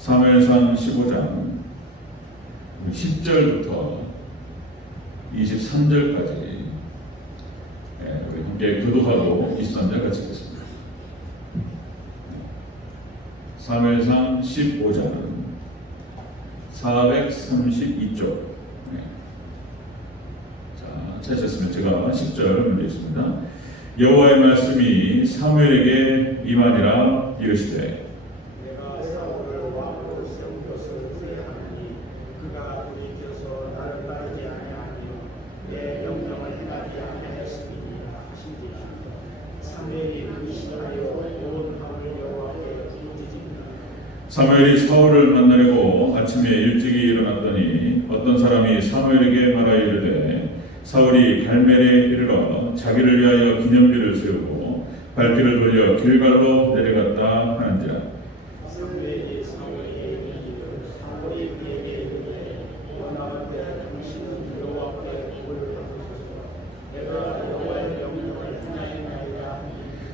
사무엘상 15장 10절부터 23절까지 우리 함께 교독하고 23절 같이 읽겠습니다. 사무엘상 15장 432쪽. 찾으셨으면 제가 10절 읽겠습니다. 여호와의 말씀이 사무엘에게 임하니라. 이르시되 내가 사울을 왕으로 세운 것을 후회하노니 그가 돌이켜서 나를 따르지 아니하며 내 명령을 행하지 아니하였음이니라 하시니라. 사무엘이 근심하여 온 밤을 여호와께 부르짖으니라. 사무엘이 사울을 만나려고 아침에 일찍이 일어났더니 어떤 사람이 사무엘에게 말하여 이르되 사울이 갈멜에 이르러 자기를 위하여 기념비를 세우고 발길을 돌려 길갈로 내려갔다 하는지라. 사무엘이 사울에게 이르되 사울이 그에게 이르되 원하건대 당신은 여호와께 복을 받으소서. 내가 여호와의 명령을 행하였나이다.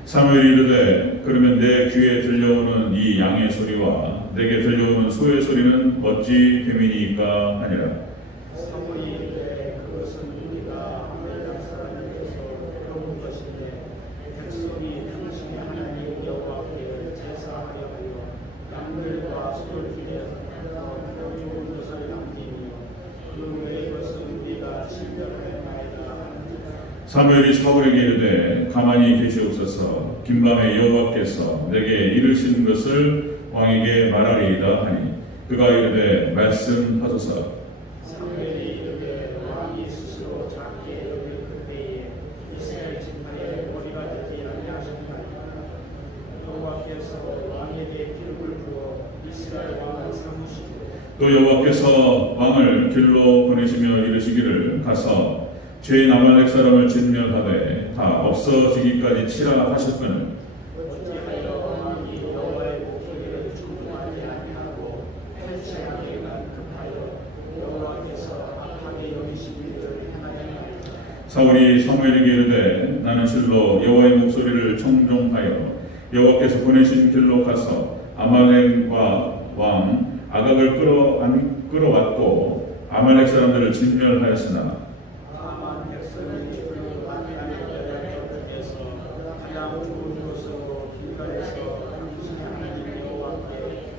사무엘이 이르되 그러면 내 귀에 들려오는 이 양의 소리와 내게 들려오는 소의 소리는 어찌 됨이니까 하니라. 사무엘이 이르되 그것은 우리가 아말렉 사람에게서 배운 것인데 백성이 당신의 하나님 여호와께 제사하려 하여 양들과 소를 죽여서 좋은 것을 남기며 그 외의 것은 우리가 진멸하였나이다. 사무엘이 사울에게 이르되 가만히 계시옵소서. 긴밤에 여호와께서 내게 이르신 것을 왕에게 말하리이다 하니 그가 이르되 말씀하소서. 사무엘이 이르되 왕이 스스로 작게 여길 그때에 이스라엘 지파의 머리가 되지 아니하셨나이까. 여호와께서 왕에게 기름을 부어 이스라엘 왕을 삼으시고 또 여호와께서 왕을 길로 보내시며 이르시기를 가서 죄인 아말렉 사람을 진멸하되 다 없어지기까지 치라 하셨거늘 어찌하여 왕이 여호와의 목소리를 충동하지 아니하고 탈취하기가 급하여 여호와께서 악하게 여기신 일을 행하였나이까. 사울이 사무엘에게 이르되 나는 실로 여호와의 목소리를 청종하여 여호와께서 보내신 길로 가서 아말렉과 왕 아각을 끌어왔고 아말렉 사람들을 진멸하였으나 다만 백성이 그 만민의 중에서 가장 좋은 것으로 길가에서 당신의 하나님 여호와께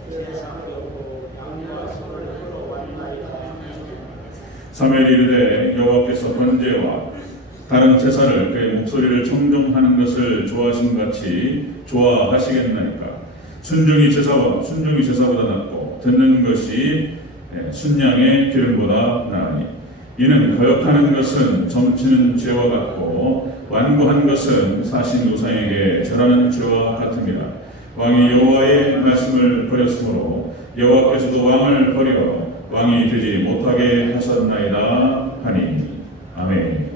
제사하려고 양과 소를 끌어왔나이다. 사무엘이 이르되 여호와께서 번제와 다른 제사를 그의 목소리를 청종하는 것을 좋아하신 같이 좋아하시겠나이까. 순종이 제사보다 낫고 듣는 것이 순양의 기름보다 나으니 이는 거역하는 것은 점치는 죄와 같고 완고한 것은 사신 우상에게 절하는 죄와 같음이라. 왕이 여호와의 말씀을 버렸으므로 여호와께서도 왕을 버려 왕이 되지 못하게 하셨나이다 하니. 아멘.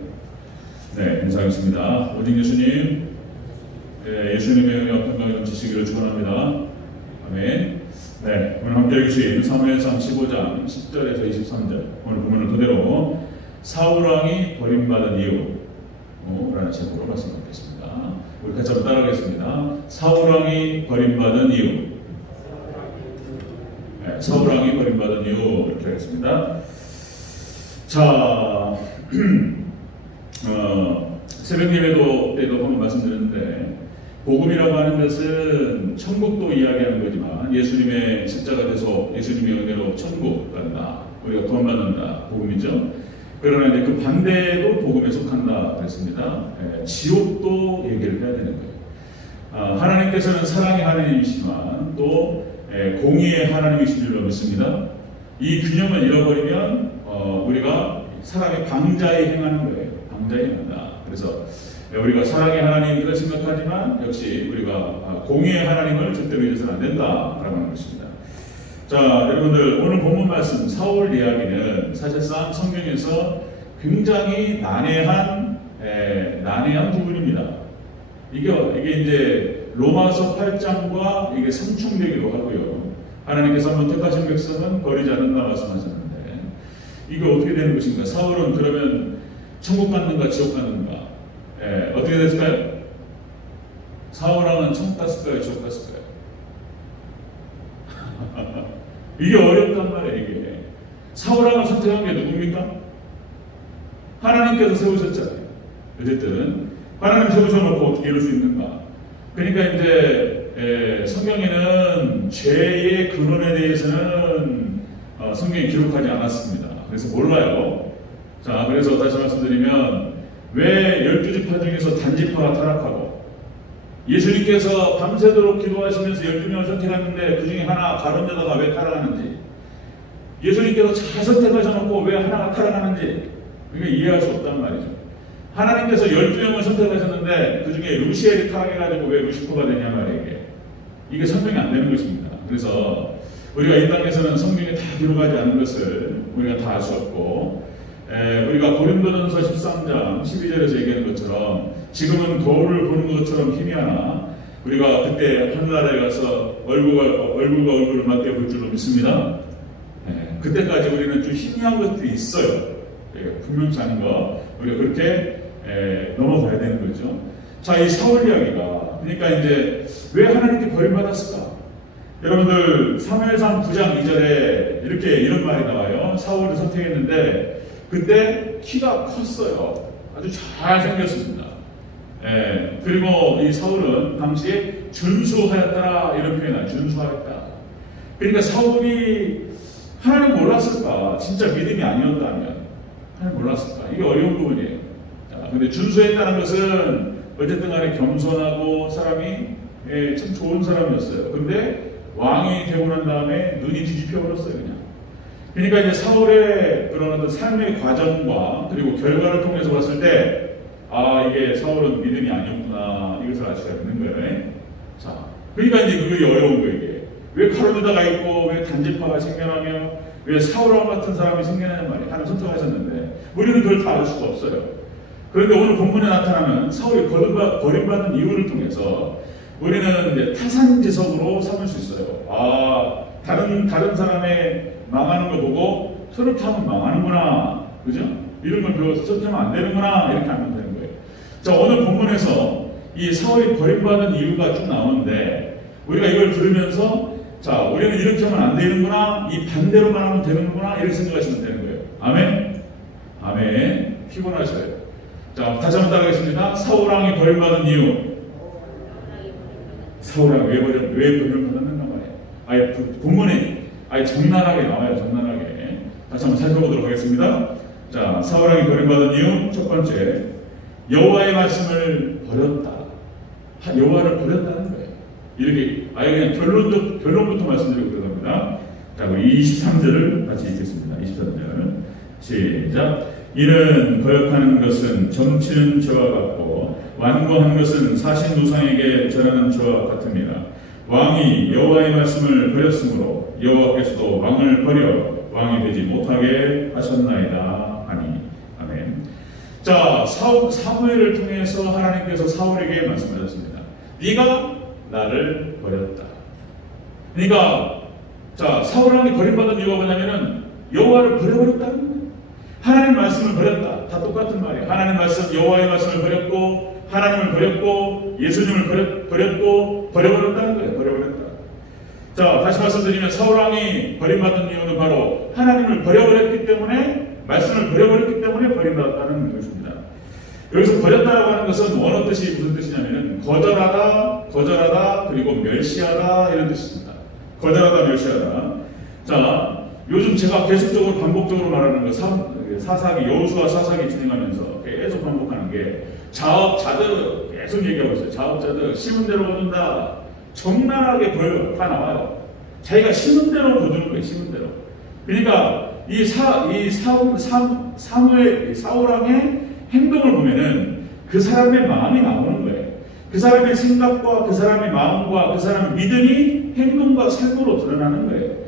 네, 인사하겠습니다. 오직 예수님, 예수님의 은혜 어떤가 넘치시기를 축원합니다. 아멘. 네, 오늘 함께 읽으신 사무엘상 15장 10절에서 23절 오늘 본문을 토대로 사울왕이 버림받은 이유라는 제목으로 말씀드리겠습니다. 우리 같이 한번 따라하겠습니다. 사울왕이 버림받은 이유. 네, 사울왕이 버림받은 이유 이렇게 하겠습니다. 자, 새벽 예배도 때도 한번 말씀드렸는데 복음이라고 하는 것은 천국도 이야기하는 거지만 예수님의 십자가 돼서 예수님의 은혜로 천국 간다, 우리가 구원받는다, 복음이죠. 그러나 이제 그 반대도 복음에 속한다 그랬습니다. 지옥도 얘기를 해야 되는 거예요. 하나님께서는 사랑의 하나님이시지만 또 공의의 하나님이신 줄로 믿습니다. 이 균형을 잃어버리면 우리가 사람이 방자에 행하는 거예요. 방자에 행한다. 그래서 우리가 사랑의 하나님이라 생각하지만 역시 우리가 공의의 하나님을 절대로 잊어서는 안 된다라고 하는 것입니다. 자, 여러분들 오늘 본문 말씀 사울 이야기는 사실상 성경에서 굉장히 난해한 부분입니다. 이게 이제 로마서 8장과 이게 상충되기도 하고요. 하나님께서 한번 택하신 백성은 버리지 않는다 말씀하셨는데 이게 어떻게 되는 것인가? 사울은 그러면 천국 갔는가 지옥 갔는가? 어떻게 됐을까요? 사울왕은 천국 갔을까요? 지옥 갔을까요? 이게 어렵단 말이에요. 이게 사울왕을 선택한 게 누굽니까? 하나님께서 세우셨잖아요. 어쨌든 하나님 세우셔놓고 어떻게 이럴 수 있는가? 그러니까 이제 성경에는 죄의 근원에 대해서는 성경이 기록하지 않았습니다. 그래서 몰라요. 자, 그래서 다시 말씀드리면 왜 12지파 중에서 단지파가 타락하고 예수님께서 밤새도록 기도하시면서 12명을 선택했는데 그 중에 하나 가론 여자가 왜 타락하는지, 예수님께서 잘 선택하셔놓고 왜 하나가 타락하는지 그게 이해할 수 없단 말이죠. 하나님께서 12명을 선택하셨는데 그 중에 루시엘이 타락해가지고 왜 루시퍼가 되냐 말이에요. 이게 설명이 안 되는 것입니다. 그래서 우리가 이 땅에서는 성경에 다 기록하지 않은 것을 우리가 다 알 수 없고, 우리가 고린도전서 13장 12절에서 얘기하는 것처럼 지금은 거울을 보는 것처럼 희미하나 우리가 그때 하늘나라에 가서 얼굴과 얼굴을 맞대 볼 줄로 믿습니다. 그때까지 우리는 좀 희미한 것들이 있어요. 분명치 않은 거 우리가 그렇게 넘어가야 되는 거죠. 자, 이 사울 이야기가 그러니까 이제 왜 하나님께 버림받았을까? 여러분들 사무엘상 9장 2절에 이런 말이 나와요. 사울을 선택했는데 그때 키가 컸어요. 아주 잘생겼습니다. 그리고 이 사울은 당시에 준수하였더라 이런 표현을 준수하였다. 그러니까 사울이 하나님 몰랐을까? 진짜 믿음이 아니었다면 하나님 몰랐을까? 이게 어려운 부분이에요. 근데 준수했다는 것은 어쨌든 간에 겸손하고 사람이 참 좋은 사람이었어요. 근데 왕이 되고 난 다음에 눈이 뒤집혀 버렸어요, 그냥. 그러니까 이제 사울의 그런 어떤 삶의 과정과 그리고 결과를 통해서 봤을 때, 이게 사울은 믿음이 아니었구나, 이것을 알 수가 있는 거예요. 자, 그러니까 이제 그게 어려운 거예요, 이게. 왜 가룟유다가 있고, 왜 단지파가 생겨나며, 왜 사울왕 같은 사람이 생겨나냐 말이에요. 하나님 선택하셨는데, 우리는 그걸 다 알 수가 없어요. 그런데 오늘 본문에 나타나는 사울이 버림받은 이유를 통해서 우리는 이제 타산지석으로 삼을 수 있어요. 다른 사람의 망하는 거 보고 저렇게 하면 망하는구나, 그죠? 이런 걸 배워서 저렇게 하면 안 되는구나, 이렇게 하면 되는 거예요. 자, 오늘 본문에서 이 사울이 버림받은 이유가 쭉 나오는데 우리가 이걸 들으면서 자, 우리는 이렇게 하면 안 되는구나, 이 반대로만 하면 되는구나, 이렇게 생각하시면 되는 거예요. 아멘? 아멘. 피곤하셔요. 자, 다시 한번 따라하겠습니다. 사울왕이 버림받은 이유. 사울왕이 왜 버림받았는가 말이에요. 아예 본문에 아예 적나라하게 나와요. 적나라하게. 다시 한번 살펴보도록 하겠습니다. 자, 사울왕이 버림받은 이유 첫 번째, 여호와의 말씀을 버렸다. 여호와를 버렸다는 거예요. 이렇게 아예 그냥 결론부터 말씀드리고 들어갑니다. 자, 우리 23절을 같이 읽겠습니다. 23절 시작. 이는 거역하는 것은 점치는 죄와 같고 완고한 것은 사신 우상에게 절하는 죄와 같습니다. 왕이 여호와의 말씀을 버렸으므로 여호와께서도 왕을 버려 왕이 되지 못하게 하셨나이다 하니. 아멘. 자, 사무엘을 통해서 하나님께서 사울에게 말씀하셨습니다. 네가 나를 버렸다. 그러니까 자, 사울왕이 버림받은 이유가 뭐냐면은 여호와를 버려버렸다는 거예요. 하나님 말씀을 버렸다. 다 똑같은 말이에요. 하나님 말씀, 여호와의 말씀을 버렸고, 하나님을 버렸고, 예수님을 버렸고, 버려버렸다는 거예요. 버려버렸다. 자, 다시 말씀드리면 사울왕이 버림받은 이유는 바로 하나님을 버려버렸기 때문에, 말씀을 버려버렸기 때문에 버림받았다는 것입니다. 여기서 버렸다라고 하는 것은 원어 뜻이 무슨 뜻이냐면은 거절하다, 그리고 멸시하다 이런 뜻입니다. 거절하다, 멸시하다. 자, 요즘 제가 계속적으로 반복적으로 말하는 거 사사기, 여호수아 사사기 진행하면서 계속 반복하는 게 자업자득 계속 얘기하고 있어요. 자업자득 심은 대로 거둔다. 적나라하게 보여요. 다 나와요. 자기가 심은 대로 거두는 거예요. 심은 대로. 그러니까 이 사울왕의 행동을 보면은 그 사람의 마음이 나오는 거예요. 그 사람의 생각과 그 사람의 마음과 그 사람의 믿음이 행동과 삶으로 드러나는 거예요.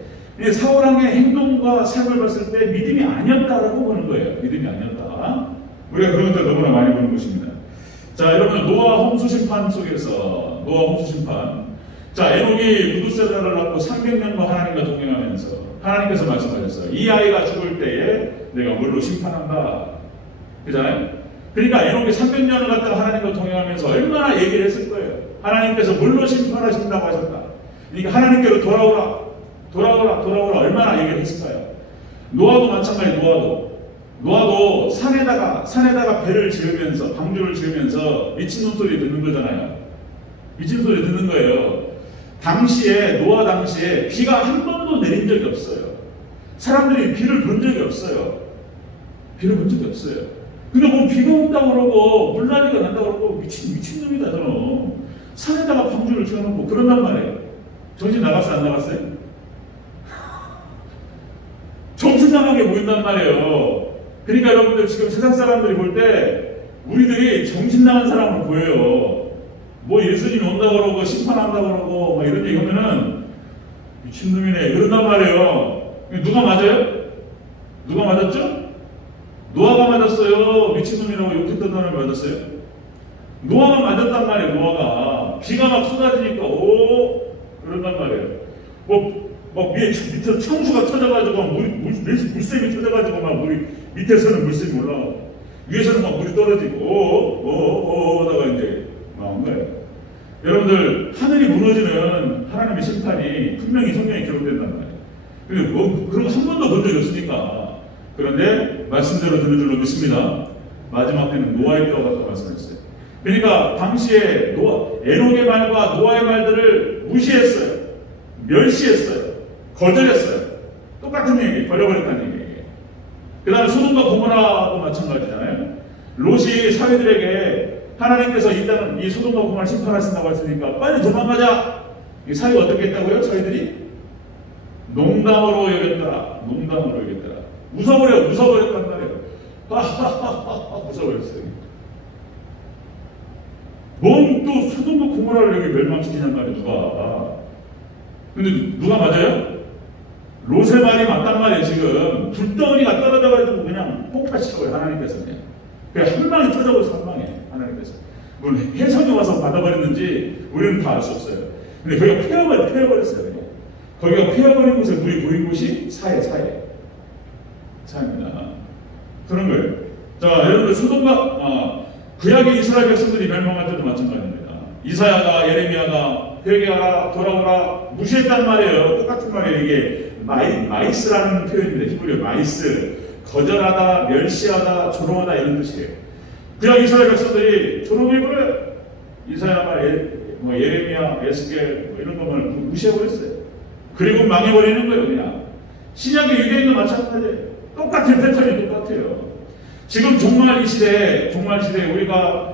사울왕의 행동과 삶을 봤을 때 믿음이 아니었다라고 보는 거예요. 믿음이 아니었다. 우리가 그런 것들 너무나 많이 보는 것입니다. 자, 여러분, 노아 홍수 심판 속에서 노아 홍수 심판. 자, 에녹이 무두세라를 낳고 300년과 하나님과 동행하면서 하나님께서 말씀하셨어요. 이 아이가 죽을 때에 내가 물로 심판한다. 그잖아요. 그러니까 에녹이 300년을 갖다가 하나님과 동행하면서 얼마나 얘기를 했을 거예요. 하나님께서 물로 심판하신다고 하셨다. 그러니까 하나님께로 돌아오라 얼마나 얘기를 했을까요? 노아도 마찬가지예요. 노아도 산에다가 배를 지으면서 방주를 지으면서 미친놈 소리 듣는 거잖아요. 미친 소리 듣는 거예요. 노아 당시에 비가 한 번도 내린 적이 없어요. 사람들이 비를 본 적이 없어요. 근데 뭐 비가 온다고 그러고 물난리가 난다고 그러고 미친놈이다 저는. 산에다가 방주를 지어놓고 그런단 말이에요. 정신 나갔어요? 안 나갔어요? 정신 나가게 보인단 말이에요. 그러니까 여러분들 지금 세상 사람들이 볼 때 우리들이 정신 나간 사람으로 보여요. 뭐 예수님 온다고 그러고 심판한다고 그러고 막 이런 얘기 하면은 미친놈이네 그런단 말이에요. 누가 맞아요? 누가 맞았죠? 노아가 맞았어요. 미친놈이라고 욕했던 사람이 맞았어요. 노아가 맞았단 말이에요. 노아가 비가 막 쏟아지니까 그런단 말이에요. 막 밑에서 청수가 터져가지고 물샘이 터져가지고 막 물이 밑에서는 물샘이 올라가고 위에서는 막 물이 떨어지고 하다가 이제 나온 거예요. 여러분들 하늘이 무너지는 하나님의 심판이 분명히 성경에 기록된단 말이에요. 근데 그런 거 한 번도 본 적이 없으니까. 그런데 말씀대로 들은 줄로 믿습니다. 마지막 때는 노아의 때와 같다고 말씀했어요. 그러니까 당시에 에녹의 말과 노아의 말들을 무시했어요. 멸시했어요. 거절했어요. 똑같은 얘기, 버려버렸다는 얘기예요. 그 다음에 소돔과 고모라도 마찬가지잖아요. 롯이 사회들에게 하나님께서 일단은 이 소돔과 고모라를 심판하신다고 했으니까 빨리 도망가자. 이 사회가 어떻게 했다고요? 사회들이 농담으로 여겼더라. 웃어버렸단 말이에요. 웃어버렸어요. 뭔 또 소돔과 고모라를 여기 멸망시키냔 말이에요. 누가. 근데 누가 맞아요? 롯의 말이 맞단 말이에요. 지금 불덩이가 떨어져가지고 그냥 폭파시켜요. 하나님께서 그냥 한 방에 터져버려서 한 방에 하나님께서. 물론 해석이 와서 받아버렸는지 우리는 다 알 수 없어요. 근데 거기가 패여버렸어요. 거기가 패여버린 곳에 물이 보인 곳이 사해입니다. 그런 거예요. 자, 여러분들 소돔과 구약의 이스라엘 백성들이 멸망할 때도 마찬가지입니다. 이사야가 예레미야가 회개하라 돌아오라 무시했단 말이에요. 똑같은 말이에요. 이게 마이스라는 표현입니다. 히브리어 마이스. 거절하다, 멸시하다, 조롱하다 이런 뜻이에요. 구약 이스라엘 백성들이 조롱해버려요. 이사야가 예레미야, 에스겔 이런 것을 무시해버렸어요. 그리고 망해버리는 거예요. 그냥 신약의 유대인도 마찬가지예요. 똑같은 패턴이 똑같아요. 지금 종말 시대에 우리가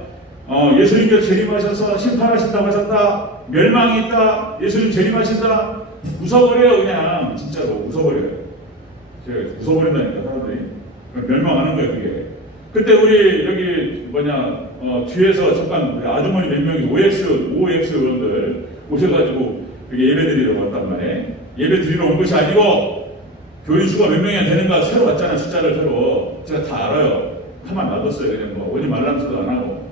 예수님께서 재림하셔서 심판하신다고 하셨다. 멸망이 있다. 예수님 재림하신다. 웃어버려요. 그냥 진짜로 웃어버려요. 웃어버린다니까 사람들이. 멸망하는 거예요. 그게. 그때 우리 여기 뒤에서 잠깐 아주머니 몇 명이 OX 의원들 오셔가지고 여기 예배 드리러 왔단 말이에요. 예배 드리러 온 것이 아니고 교인 수가 몇 명이나 되는가 새로 왔잖아요. 숫자를 새로. 제가 다 알아요. 가만 놔뒀어요. 그냥 오지 말라는 소리도 안 하고.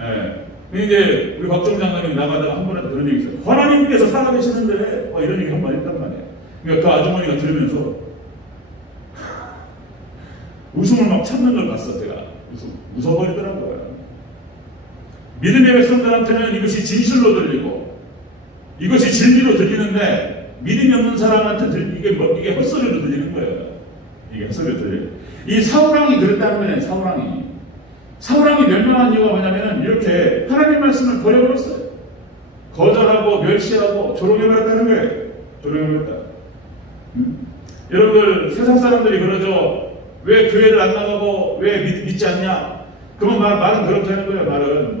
예. 이제 우리 박정 장관님이 나가다가 한 번에 그런 얘기 있어요. 하나님께서 살아계시는데 이런 얘기 한 번 했단 말이에요. 그러니까 그 아주머니가 들으면서 웃음을 막 참는 걸 봤어. 제가 웃어버리더라고요. 믿음의 백성들한테는 이것이 진실로 들리고 이것이 진리로 들리는데 믿음이 없는 사람한테 이게 헛소리로 들리는 거예요. 이게 헛소리로 들려요. 이 사울왕이 그랬다는 거예요. 사울왕이 멸망한 이유가 뭐냐면 이렇게 하나님 말씀을 버려버렸어요. 거절하고 멸시하고 조롱해버렸다는 거예요. 조롱해버렸다. 여러분들 세상 사람들이 그러죠. 왜 교회를 안 나가고 왜 믿지 않냐? 그러면 말은 그렇게 하는 거예요. 말은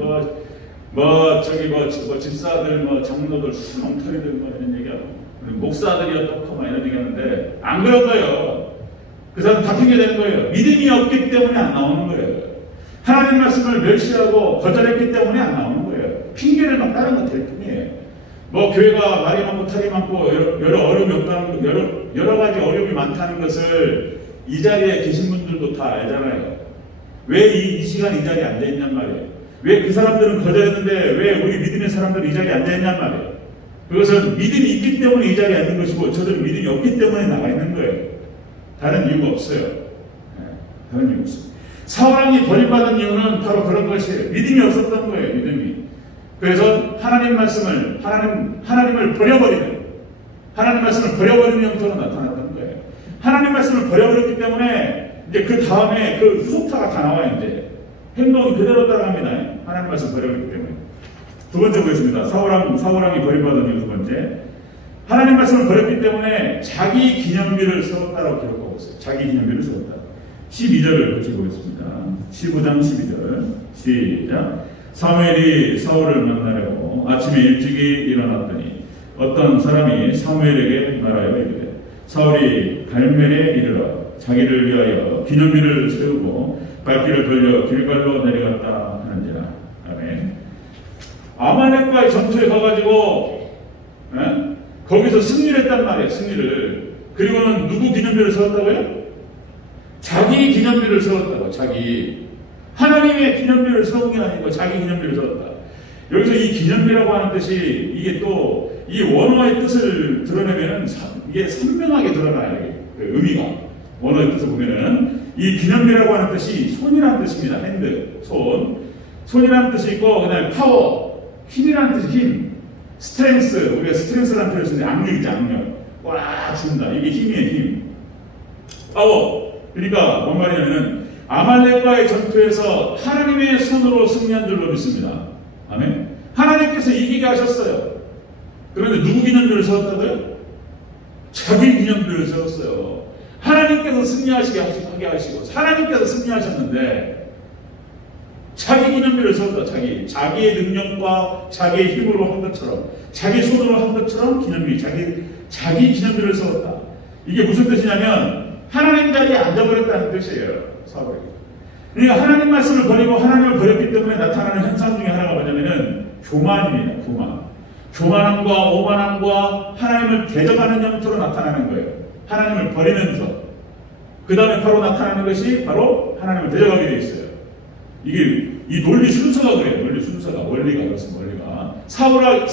집사들 장로들 수렁터리들 이런 얘기하고 목사들이 어떻고 이런 얘기하는데 안 그런 거예요. 그 사람 다 핑계대는 거예요. 믿음이 없기 때문에 안 나오는 거예요. 하나님 말씀을 멸시하고 거절했기 때문에 안 나오는 거예요. 핑계를 막 다른 거 될 뿐이에요. 교회가 말이 많고 탈이 많고 여러 어려움이 없다는 여러 가지 어려움이 많다는 것을 이 자리에 계신 분들도 다 알잖아요. 왜 이 시간 이 자리에 앉아있냔 말이에요. 왜 그 사람들은 거절했는데 왜 우리 믿음의 사람들은 이 자리에 앉아있냔 말이에요. 그것은 믿음이 있기 때문에 이 자리에 앉는 것이고 저들은 믿음이 없기 때문에 나가 있는 거예요. 다른 이유가 없어요. 다른 이유 없어요. 사울왕이 버림받은 이유는 바로 그런 것이에요. 믿음이 없었던 거예요. 믿음이. 그래서 하나님 말씀을 하나님을 버려버리는 하나님 말씀을 버려버리는 형태로 나타났던 거예요. 하나님 말씀을 버려버렸기 때문에 이제 그 다음에 그 후속타가 다 나와요. 이제 행동이 그대로 따라갑니다. 하나님 말씀 버려버렸기 때문에. 두 번째 보겠습니다. 사울왕이 버림받은 이유 두 번째. 하나님 말씀을 버렸기 때문에 자기 기념비를 세웠다라고 기록하고 있어요. 자기 기념비를 세웠다. 12절을 같이 보겠습니다. 15장 12절 시작. 사무엘이 사울을 만나려고 아침에 일찍이 일어났더니 어떤 사람이 사무엘에게 말하여 이르되 사울이 갈멜에 이르러 자기를 위하여 기념비를 세우고 발길을 돌려 길갈로 내려갔다 하는지라. 아멘. 아말렉과의 전투에 가가지고 거기서 승리를 했단 말이에요. 승리를. 그리고는 누구 기념비를 세웠다고요? 자기 기념비를 세웠다고. 자기. 하나님의 기념비를 세운 게 아니고 자기 기념비를 세웠다. 여기서 이 기념비라고 하는 뜻이 이게 또 이 원어의 뜻을 드러내면은 이게 선명하게 드러나요. 그 의미가. 원어의 뜻을 보면은 이 기념비라고 하는 뜻이 손이라는 뜻입니다. 핸드, 손. 손이라는 뜻이 있고 그다음에 파워, 힘이라는 뜻이 힘. 스트렝스, 우리가 스트렝스라는 표현을 쓰는데 악력이죠, 악력. 와, 준다. 이게 힘이에요, 힘. 파워. 그러니까 뭔 말이냐면은 아말렉과의 전투에서 하나님의 손으로 승리한 줄로 믿습니다. 아멘. 하나님께서 이기게 하셨어요. 그런데 누구 기념비를 세웠다고요? 자기 기념비를 세웠어요. 하나님께서 승리하시게 하게 하시고 하나님께서 승리하셨는데 자기 기념비를 세웠다. 자기의 능력과 자기의 힘으로 한 것처럼 자기 손으로 한 것처럼 기념비, 자기 기념비를 세웠다. 이게 무슨 뜻이냐면 하나님 자리에 앉아버렸다는 뜻이에요. 사울이. 그러니까 하나님 말씀을 버리고 하나님을 버렸기 때문에 나타나는 현상 중에 하나가 뭐냐면은 교만입니다. 교만함과 오만함과 하나님을 대적하는 형태로 나타나는 거예요. 하나님을 버리면서. 그 다음에 바로 나타나는 것이 바로 하나님을 대적하게 되어 있어요. 이게 이 논리 순서가 그래요. 논리 순서가. 원리가 그렇습니다. 원리가. 사울왕이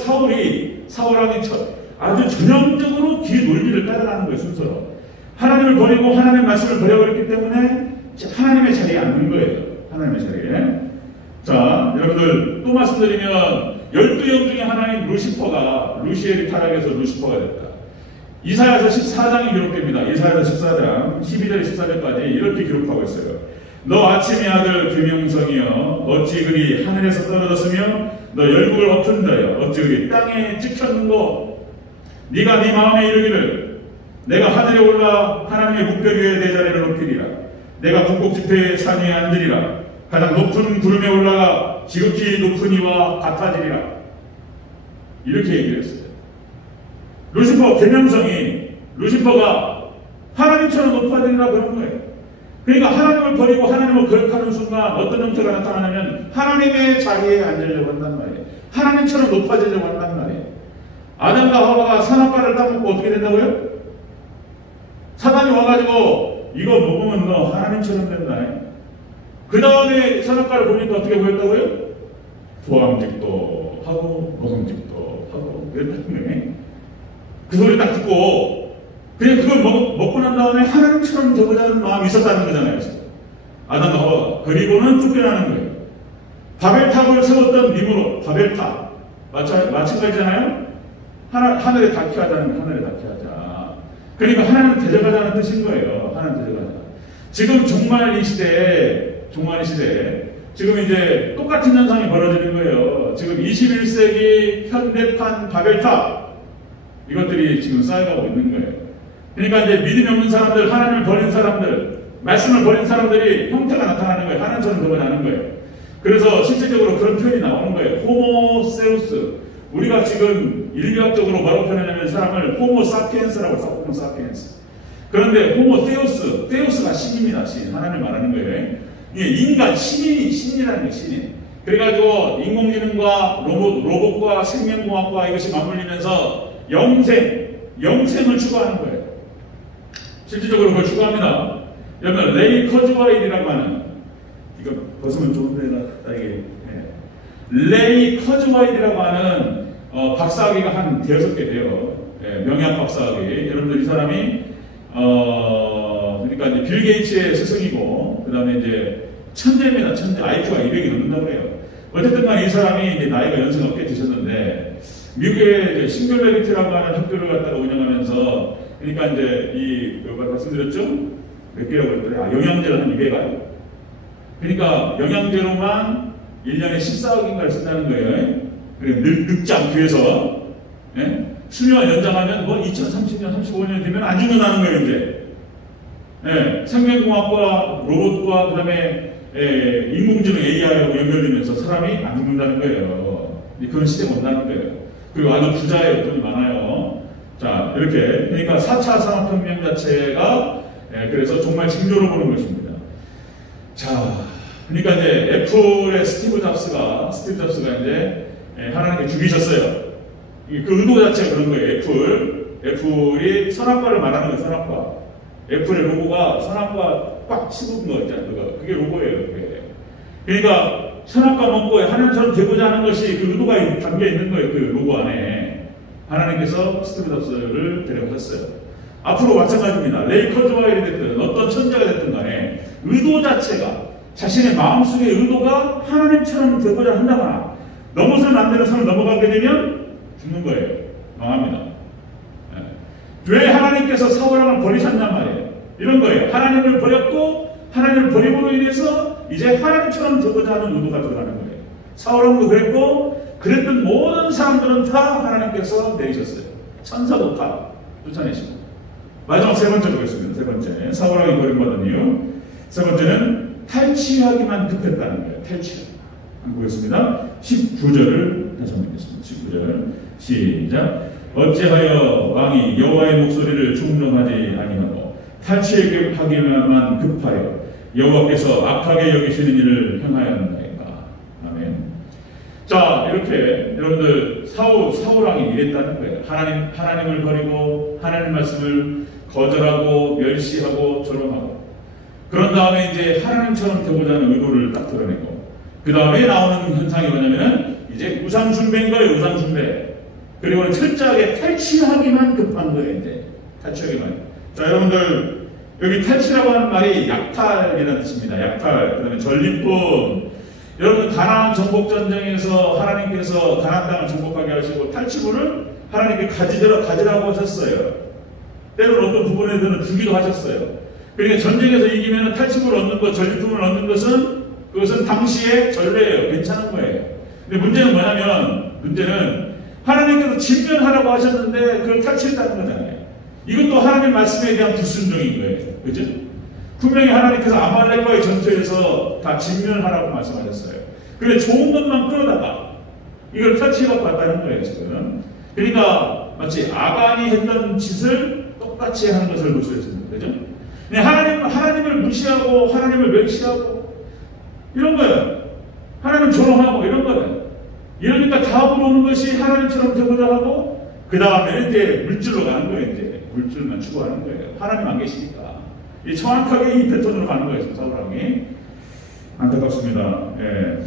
아주 전형적으로 그 논리를 따라가는 거예요. 순서로. 하나님을 버리고 하나님의 말씀을 버려버렸기 때문에 하나님의 자리에 앉는 거예요. 하나님의 자리에. 자, 여러분들 또 말씀드리면 12영 중에 하나인 루시엘이 타락해서 루시퍼가 됐다. 이사야서 14장이 기록됩니다. 이사야서 14장 12절 14절까지 이렇게 기록하고 있어요. 너 아침의 아들 계명성이여 어찌 그리 하늘에서 떨어졌으며 너 열국을 엎은 자여 어찌 그리 땅에 찍혔는고 네가 네 마음에 이르기를 내가 하늘에 올라 하나님의 묵별 위에 내 자리를 높이리라. 내가 북곡지폐의 산 위에 앉으리라. 가장 높은 구름에 올라가 지극히 높은 이와 같아지리라. 이렇게 얘기를 했어요. 루시퍼 계명성이 루시퍼가 하나님처럼 높아지리라 그런 거예요. 그러니까 하나님을 버리고 하나님을 거역하는 순간 어떤 형태가 나타나냐면 하나님의 자리에 앉으려고 한단 말이에요. 하나님처럼 높아지려고 한단 말이에요. 아담과 하와가 선악과를 따먹고 어떻게 된다고요? 사단이 와가지고 이거 먹으면 너 하나님처럼 된다. 그 다음에 선악과를 보니까 어떻게 보였다고요? 보암직도 하고 먹음직도 하고 그랬다는 거예요. 그 소리 딱 듣고 그냥 그걸 먹고 난 다음에 하나님처럼 되고자 하는 마음이 있었다는 거잖아요. 아담과 하와가. 그리고는 쫓겨나는 거예요. 바벨탑을 세웠던 니므롯, 바벨탑. 마찬가지잖아요. 하늘에 닿게 하자는 거예요. 하늘에 닿게 하자. 그러니까 하나님을 대적하자는 뜻인 거예요. 하나님 대적하자. 지금 종말 이 시대에 지금 이제 똑같은 현상이 벌어지는 거예요. 지금 21세기 현대판 바벨탑 이것들이 지금 쌓여가고 있는 거예요. 그러니까 이제 믿음이 없는 사람들, 하나님을 버린 사람들, 말씀을 버린 사람들이 형태가 나타나는 거예요. 하나님처럼 드러나는 거예요. 그래서 실질적으로 그런 표현이 나오는 거예요. 호모세우스. 우리가 지금 인류학적으로 뭐라고 표현하냐면 사람을 호모사피엔스라고 해서 호모사피엔스. 그런데 호모세우스, 세우스가 신입니다. 신. 하나님을 말하는 거예요. 이게 인간, 신이라는 거예요. 신이. 그래가지고 인공지능과 로봇과 생명공학과 이것이 맞물리면서 영생을 추구하는 거예요. 실질적으로 그걸 추구합니다. 여러분 레이 커즈와일이라고 하는 이거 벗으면 좋은데 이게 레이 커즈와일이라고 하는 박사학위가 한 5개 돼요. 명예학 박사학위. 여러분들 이 사람이 그러니까 이제 빌 게이츠의 스승이고 그 다음에 이제 천재입니다. 천재. IQ가 200이 넘는다고 그래요. 어쨌든 간에 이 사람이 이제 나이가 연세가 꽤 드셨는데 미국의 싱귤레리티라고 하는 학교를 갖다가 운영하면서, 그러니까 이제 말씀드렸죠? 몇 개라고 했더니, 영양제를 한 200알. 그러니까 영양제로만 1년에 14억인가를 쓴다는 거예요. 그래, 늙지 않기 위해서. 예? 수명 연장하면 뭐 2030년, 35년 되면 안 죽는다는 거예요, 이제. 예, 생명공학과, 로봇과, 그 다음에 인공지능 AI하고 연결되면서 사람이 안 죽는다는 거예요. 그런 시대가 온다는 거예요. 그리고 아주 부자예요. 돈이 많아요. 자, 이렇게. 그러니까 4차 산업혁명 자체가, 그래서 정말 징조로 보는 것입니다. 자, 그러니까 이제 애플의 스티브 잡스가 이제 하나님께 죽이셨어요. 그 의도 자체가 그런 거예요. 애플이 선악과를 말하는 거예요. 선악과. 애플의 로고가 선악과 꽉 씹은 거 있잖아요. 그게 로고예요. 그게. 그러니까 선악과 먹고 하나님처럼 되고자 하는 것이 그 의도가 담겨 있는 거예요. 그 로고 안에. 하나님께서 스티브 잡스를 데려오셨어요. 앞으로 마찬가지입니다. 레이커즈와 일이 됐든 어떤 천재가 됐든 간에 의도 자체가 자신의 마음속의 의도가 하나님처럼 되고자 한다거나 넘어서는 안 되는 선을 넘어가게 되면 죽는 거예요. 망합니다. 왜 하나님께서 사울왕을 버리셨냔 말이에요. 이런 거예요. 하나님을 버렸고 하나님을 버림으로 인해서 이제 하나님처럼 되고자 하는 의도가 들어가는 거예요. 사울왕도 그랬고 그랬던 모든 사람들은 다 하나님께서 내리셨어요. 천사도 다 쫓아내시고. 마지막 세 번째 보겠습니다. 세 번째. 사울왕이 버림받은 이유. 세 번째는 탈취하기만 급했다는 거예요. 탈취. 한번 보겠습니다. 19절을 다시 한번 읽겠습니다. 19절 시작. 어찌하여 왕이 여호와의 목소리를 종용하지 아니하고 탈취하기만 급하여 여호와께서 악하게 여기시는 일을 행하였나이까. 아멘. 자, 이렇게 여러분들 사울왕이 이랬다는 거예요. 하나님을 버리고 하나님 말씀을 거절하고 멸시하고 조롱하고 그런 다음에 이제 하나님처럼 되고자 하는 의도를 딱 드러내고 그 다음에 나오는 현상이 뭐냐면은 이제 우상숭배인 거예요. 우상숭배. 그리고 철저하게 탈취하기만 급한 거예요. 이제 탈취하기만. 자, 여러분들 여기 탈취라고 하는 말이 약탈이라는 뜻입니다. 약탈. 그 다음에 전리품. 여러분 가나안 정복 전쟁에서 하나님께서 가나안 땅을 정복하게 하시고 탈취물을 하나님께 가지라고 하셨어요. 때로는 어떤 부분에서는 주기도 하셨어요. 그러니까 전쟁에서 이기면 탈취물을 얻는 것, 전리품을 얻는 것은 그것은 당시의 전례예요. 괜찮은 거예요. 근데 문제는 뭐냐면 문제는 하나님께서 진멸하라고 하셨는데 그걸 탈취했다는 거잖아요. 이것도 하나님 말씀에 대한 불순종인 거예요. 그죠? 분명히 하나님께서 아말렉과의 전투에서 다 진멸하라고 말씀하셨어요. 그런데 좋은 것만 끌어다가 이걸 탈취해갖고 왔다는 거예요. 지금. 그러니까 마치 아간이 했던 짓을 똑같이 하는 것을 볼 수 있습니다. 그죠? 하나님을 무시하고 하나님을 멸시하고 이런 거예요. 하나님 조롱하고 이런 거예요. 이러니까 다음으로 오는 것이 하나님처럼 되고자 하고 그 다음에 이제 물질로 가는 거예요. 이제 물질만 추구하는 거예요. 하나님 안 계시니까. 정확하게 이 패턴으로 가는 거예요. 사울왕이. 안타깝습니다. 예.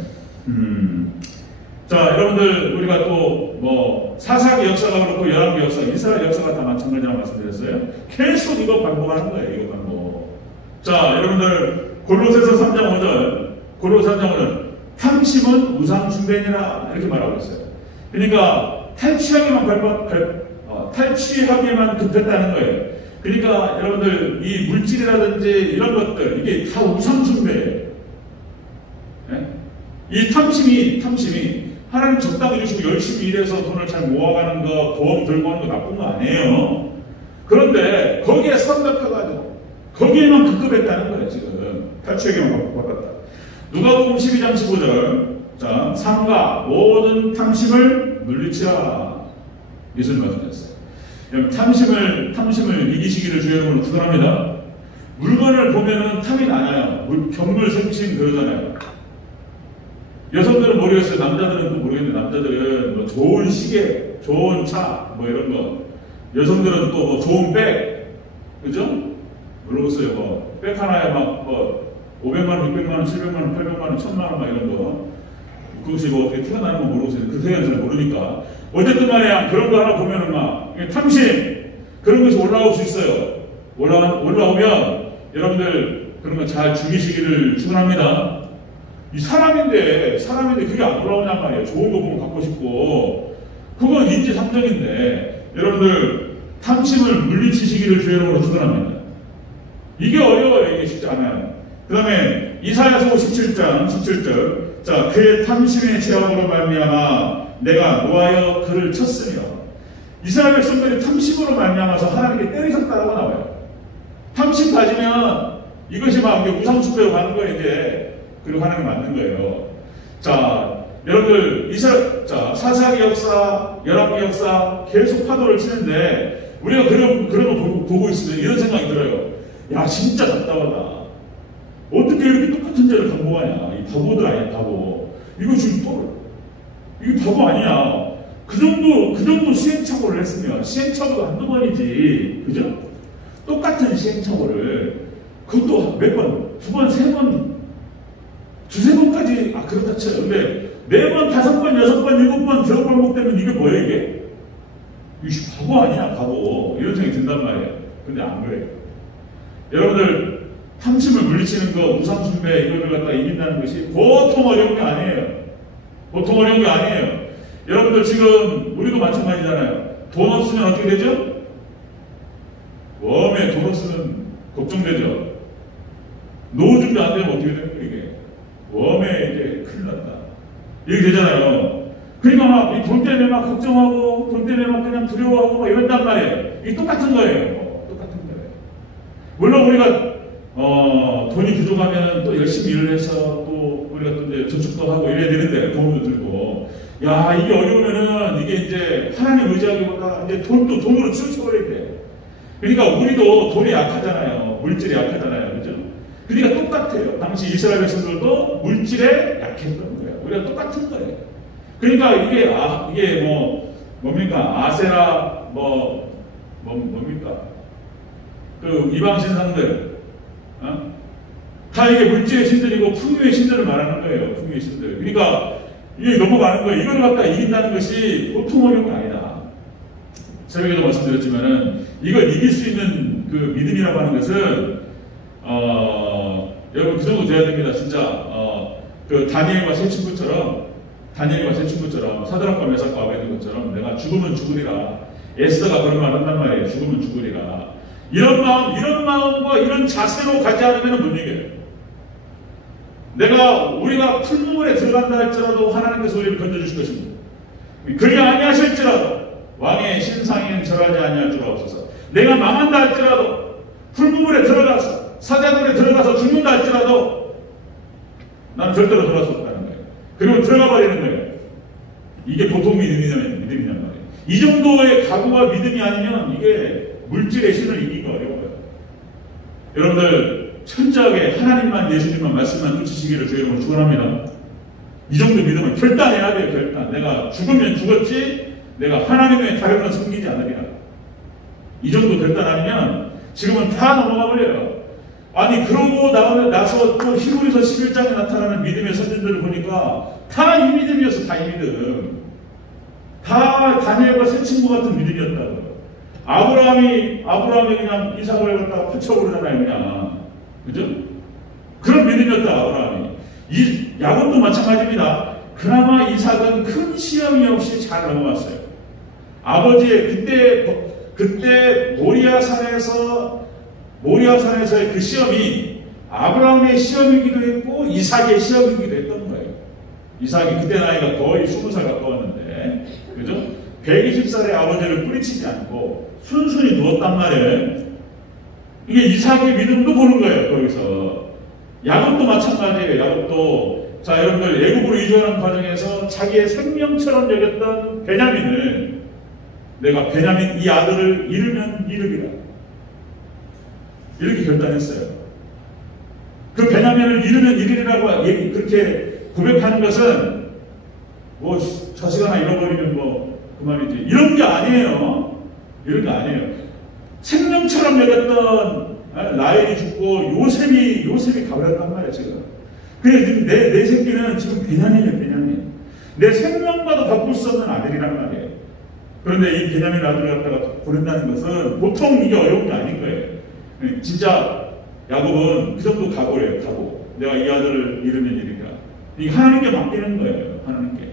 자, 여러분들 우리가 또 뭐 사사기 역사가 그렇고 열왕기 역사, 이스라엘 역사가 다 마찬가지라고 말씀드렸어요. 계속 이거 반복하는 거예요. 이거 반복. 자, 여러분들 골로새서 3장 5절, 골로새 3장 5절, 탐심은 우상 숭배니라 이렇게 말하고 있어요. 그러니까 탈취하기만 급했다는 거예요. 그러니까 여러분들 이 물질이라든지 이런 것들 이게 다 우상 숭배예요. 네? 이 탐심이 하나님 적당히 주시고 열심히 일해서 돈을 잘 모아가는 거, 보험 들고 오는 거 나쁜 거 아니에요. 그런데 거기에 선벽해가지고 거기에만 급급했다는 거예요. 지금 탈취하기만 바꿨다. 누가복음 12장 15절. 자, 삼가 모든 탐심을 물리치라. 예수님 말씀하셨어요. 탐심을 이기시기를 주의 이름으로 축원합니다. 물건을 보면은 탐이 나요. 경물생심 그러잖아요. 여성들은 모르겠어요. 남자들은 또 모르겠는데 남자들은 뭐 좋은 시계, 좋은 차, 뭐 이런 거. 여성들은 또 뭐 좋은 백, 그죠? 모르겠어요. 뭐 백 하나에 막 뭐 500만원, 600만원, 700만원, 800만원, 1000만원 막 이런 거. 그것이 뭐 어떻게 티가 나는 건 모르겠어요. 그 세계는 잘 모르니까. 어쨌든 간에 그런 거 하나 보면은 막 탐심 그런 것이 올라올 수 있어요. 올라오면 여러분들 그런 거 잘 죽이시기를 축원합니다. 이 사람인데 그게 안 올라오냔 말이에요. 좋은 거 보면 갖고 싶고 그건 인지상정인데 여러분들 탐심을 물리치시기를 주의 이름으로 축원합니다. 이게 어려워요. 이게 쉽지 않아요. 그 다음에 이사야서 17장 17절 자 그의 탐심의 죄악으로 말미암아 내가 노하여 그를 쳤으며 이스라엘 백성들이 탐심으로 말미암아서 하나님께 때리셨다고 나와요. 탐심 가지면 이것이 막 우상숭배로 가는 거예요. 이제 그리고 하나님 맞는 거예요. 자 여러분들 자 사사기 역사, 열왕기 역사 계속 파도를 치는데 우리가 그런 거 보고 있으면 이런 생각이 들어요. 야 진짜 답답하다. 어떻게 이렇게 똑같은 죄를 반복하냐. 이 바보들 아니야 바보. 이거 지금 또 이게 바보 아니야. 그 정도 시행착오를 했으면 시행착오가 한두 번이지 그죠? 똑같은 시행착오를 그것도 몇 번, 두 번, 세 번, 두세 번까지 그렇다 쳐요. 근데 네 번, 다섯 번, 여섯 번, 일곱 번, 들어 반복되면 이게 뭐예요 이게? 이게 바보 아니야 바보. 이런 생각이 든단 말이에요. 근데 안 그래요. 여러분들 탐심을 물리치는 거 우상숭배 이거를 갖다 이긴다는 것이 보통 어려운 게 아니에요. 보통 어려운 게 아니에요. 여러분들 지금 우리도 마찬가지잖아요. 돈 없으면 어떻게 되죠? 웜에 돈 없으면 걱정되죠. 노후 준비 안 되면 어떻게 되는 거예요 이게? 웜에 이제 큰일 났다. 이렇게 되잖아요. 그러니까 막 돈 때문에 막 걱정하고 돈 때문에 막 그냥 두려워하고 막 이런단 말이에요. 이게 똑같은 거예요. 똑같은 거예요. 물론 우리가 돈이 부족하면 또 열심히 일을 해서 또 우리가 또 이제 저축도 하고 이래야 되는데 돈도 들고 야 이게 어려우면은 이게 이제 하나님 의지하기보다 이제 돈으로 치우쳐버려야 돼. 그러니까 우리도 돈이 약하잖아요. 물질이 약하잖아요. 그죠? 그러니까 똑같아요. 당시 이스라엘 백성들도 물질에 약했던 거예요. 우리가 똑같은 거예요. 그러니까 이게 뭡니까? 아세라 뭡니까? 그 이방 신상들 다 이게 물질의 신들이고 풍요의 신들을 말하는 거예요. 풍요의 신들. 그러니까 이게 넘어가는 거예요. 이걸 갖다 이긴다는 것이 보통 어려운 게 아니다. 새벽에도 말씀드렸지만은 이걸 이길 수 있는 그 믿음이라고 하는 것은 여러분 그 정도 돼야 됩니다. 진짜 그 다니엘과 세 친구처럼 사드락과 메삭과 아베드고처럼 내가 죽으면 죽으리라. 에스더가 그런 말 한단 말이에요. 죽으면 죽으리라. 이런 마음과 이런 자세로 가지 않으면 못 이겨요. 우리가 풀무불에 들어간다 할지라도 하나님께서 우리를 건져주실 것입니다. 그리 아니하실지라도 왕의 신상에는 절하지 아니할 줄 없어서 내가 망한다 할지라도 풀무불에 들어가서 사자굴에 들어가서 죽는다 할지라도 나는 절대로 돌아갈 수 없다는 거예요. 그리고 들어가 버리는 거예요. 이게 보통 믿음이란 말이에요. 이 정도의 각오와 믿음이 아니면 이게 물질의 신을 이기기가 어려워요. 여러분들 철저하게 하나님만 예수님만 말씀만 쫓으시기를 주의 이름으로 축원합니다. 이 정도 믿음은 결단해야 돼요. 결단. 내가 죽으면 죽었지 내가 하나님의 다른 건 섬기지 않으리라. 이 정도 결단 아니면 지금은 다 넘어가 버려요. 아니 그러고 나서 또 히브리서 11장에 나타나는 믿음의 선진들을 보니까 다 이 믿음이었어. 다 이 믿음. 다 다니엘과 세 친구 같은 믿음이었다고. 아브라함이 그냥 이삭을 갖다가 퍼쳐버리잖아요. 그냥. 그죠? 그런 믿음이었다. 아브라함이. 야곱도 마찬가지입니다. 그나마 이삭은 큰 시험이 없이 잘 넘어갔어요. 아버지의 그때 모리아산에서의 그 시험이 아브라함의 시험이기도 했고 이삭의 시험이기도 했던 거예요. 이삭이 그때 나이가 거의 20살 가까웠는데 그죠? 120살의 아버지를 뿌리치지 않고 순순히 누웠단 말이에요. 이게 이삭의 믿음도 보는 거예요. 거기서 야곱도 마찬가지예요. 야곱도 자 여러분들 애굽으로 이주하는 과정에서 자기의 생명처럼 여겼던 베냐민을 내가 베냐민 이 아들을 잃으면 이르리라 이렇게 결단했어요. 그 베냐민을 잃으면 이르리라고 그렇게 고백하는 것은 자식 하나 잃어버리면 그 말이지 이런 게 아니에요. 이런 게 아니에요. 생명처럼 여겼던 라헬이 죽고 요셉이 가버렸단 말이에요. 지금 그래 내 새끼는 지금 베냐민이에요. 베냐민 내 생명과도 바꿀 수 없는 아들이란 말이에요. 그런데 이 베냐민 아들을 갖다가 보낸다는 것은 보통 이게 어려운 게 아닌 거예요. 진짜 야곱은 그 정도 각오래요. 각오. 내가 이 아들을 잃으면 이르리라. 이게 하나님께 맡기는 거예요. 하나님께.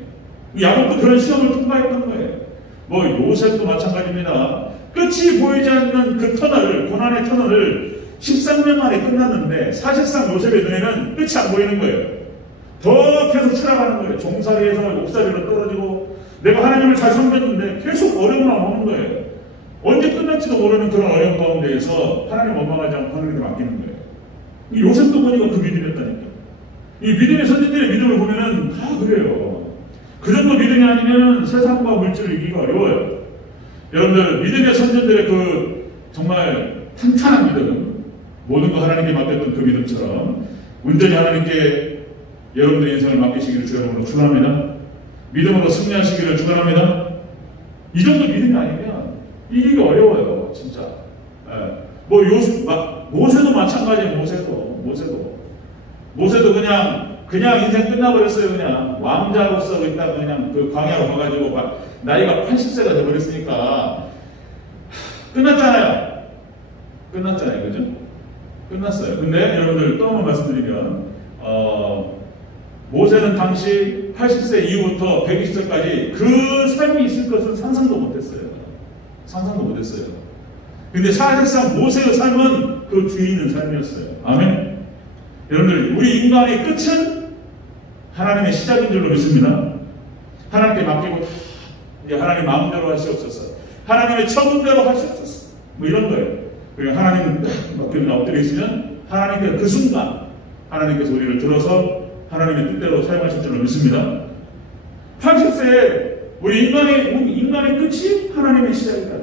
야곱도 그런 시험을 통과했던 거예요. 뭐 요셉도 마찬가지입니다. 끝이 보이지 않는 그 터널, 고난의 터널을 13년 만에 끝났는데 사실상 요셉의 눈에는 끝이 안 보이는 거예요. 더 계속 추락하는 거예요. 종살이에서 옥살이로 떨어지고 내가 하나님을 잘 섬겼는데 계속 어려움만 오는 거예요. 언제 끝날지도 모르는 그런 어려움 가운데에서 하나님 원망하지 않고 하나님께 맡기는 거예요. 이 요셉도 보니까 그 믿음이었다니까. 이 믿음의 선진들의 믿음을 보면은 다 그래요. 그 정도 믿음이 아니면 세상과 물질을 이기기가 어려워요. 여러분들 믿음의 선진들의 그 정말 탄탄한 믿음, 모든 거 하나님께 맡겼던 그 믿음처럼 온전히 하나님께 여러분들의 인생을 맡기시기를 주 여러분으로 축원합니다. 믿음으로 승리하시기를 축원합니다. 이 정도 믿음이 아니면 이기기 어려워요, 진짜. 뭐 모세도 마찬가지예요. 모세도 그냥 인생 끝나버렸어요. 그냥 왕자로서 있다가 그냥 그 광야로 가가지고 막 나이가 80세가 돼버렸으니까 끝났잖아요. 그죠? 끝났어요. 근데 여러분들 또 한 번 말씀드리면 모세는 당시 80세 이후부터 120세까지 그 삶이 있을 것은 상상도 못했어요. 근데 사실상 모세의 삶은 그 뒤에 있는 삶이었어요. 아멘. 여러분들, 우리 인간의 끝은 하나님의 시작인 줄로 믿습니다. 하나님께 맡기고 이제 하나님 마음대로 하시옵소서. 하나님의 처분대로 하시옵소서. 뭐 이런 거예요. 그리고 하나님 맡기고 엎드려 있으면 하나님께서 그 순간 하나님께서 우리를 들어서 하나님의 뜻대로 사용하실 줄로 믿습니다. 80세에 우리 인간의 끝이 하나님의 시작이다.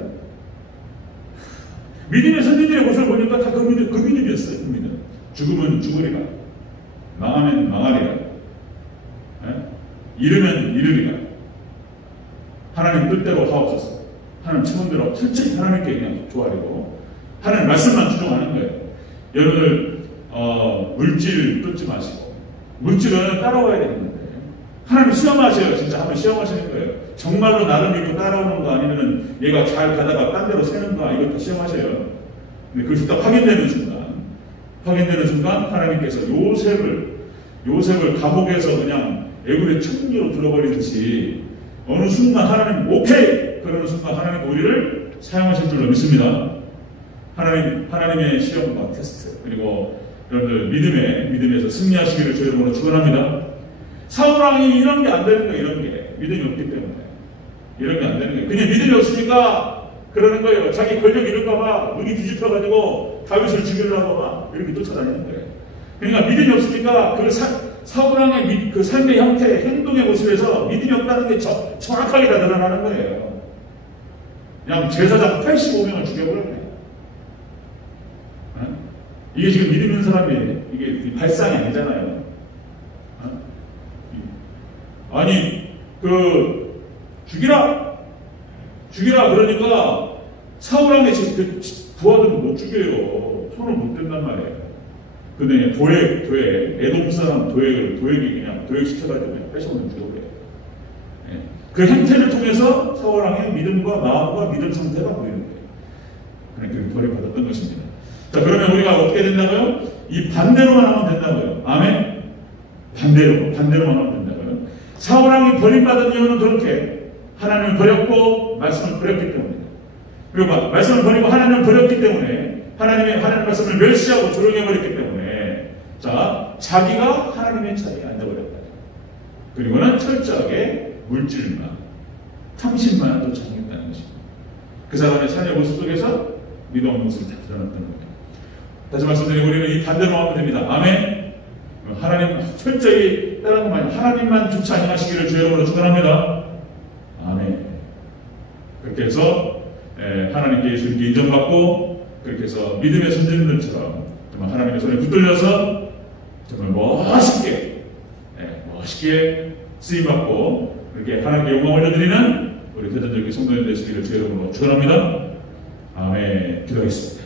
믿음의 선진들의 모습을 보니까 다 그 믿음이었어요. 그 믿음. 죽으면 죽으리라. 망하면 망하리라. 이르면 이르리라. 하나님 뜻대로 하옵소서. 하나님 처분대로 철저히 하나님께 그냥 조아리고 하나님 말씀만 추종하는 거예요. 여러분들 물질 뜯지 마시고 물질은 따라와야 되는 건데 하나님 시험하셔요. 진짜 한번 시험하시는 거예요. 정말로 나를 믿고 따라오는 거 아니면 얘가 잘 가다가 딴 데로 새는가 이것도 시험하셔요. 근데 그것이 딱 확인되는 순간 하나님께서 요셉을 감옥에서 그냥 애굽의 총리로 들어버리듯이 어느 순간 하나님 오케이! 그러는 순간 하나님 우리를 사용하실 줄로 믿습니다. 하나님의 시험과 테스트 그리고 여러분들 믿음에서 승리하시기를 주 이름으로 축원합니다. 사울왕이 이런 게 안 되는 거예요. 이런 게 믿음이 없기 때문에 이런 게 안 되는 거예요. 그냥 믿음이 없으니까 그러는 거예요. 자기 권력 잃을까봐 눈이 뒤집혀가지고 다윗을 죽이려고 막 이렇게 쫓아다니는 거예요. 그러니까 믿음이 없으니까 그 사울왕의 그 삶의 형태, 행동의 모습에서 믿음이 없다는 게 정확하게 다 드러나는 거예요. 그냥 제사장 85명을 죽여버렸네. 이게 지금 믿음 있는 사람이 이게 발상이 아니잖아요. 아니 죽이라 그러니까 사울왕의 부하들은 못 죽여요. 손을 못 댄단 말이에요. 근데 도액 에돔 사람 도액이 그냥 도액시켜가지고 그냥 뺏어오는 죽여버려요. 그 행태를 통해서 사울왕의 믿음과 마음과 믿음 상태가 보이는 거예요. 그냥 그렇게 벌을 받았던 것입니다. 자, 그러면 우리가 어떻게 된다고요? 이 반대로만 하면 된다고요. 아멘? 반대로만 하면 된다고요. 사울왕이 버림받은 이유는 그렇게 하나님을 버렸고 말씀을 버렸기 때문입니다. 그리고 말씀을 버리고 하나님을 버렸기 때문에 하나님 말씀을 멸시하고 조용히 해버렸기 때문에 자기가 하나님의 자리에 앉아버렸다. 그리고는 철저하게 물질만 탐심만 또 정했다는 것입니다. 그 사람의 삶의 모습 속에서 믿음 없는 모습이 다 드러났다는 겁니다. 다시 말씀드리면 우리는 이 반대로 하면 됩니다. 아멘. 하나님 철저히 따르는 것 아니에요. 하나님만 주치 아니하시기를 주 이름으로 축원합니다. 아멘. 그렇게 해서 하나님께 예수님께 인정받고 그렇게 해서 믿음의 선진들처럼 정말 하나님의 손에 붙들려서 정말 멋있게 쓰임받고 그렇게 하나님께 영광 올려드리는 우리 대전적인 성도님 되시기를 주 이름으로 축원합니다. 아멘. 기도하겠습니다.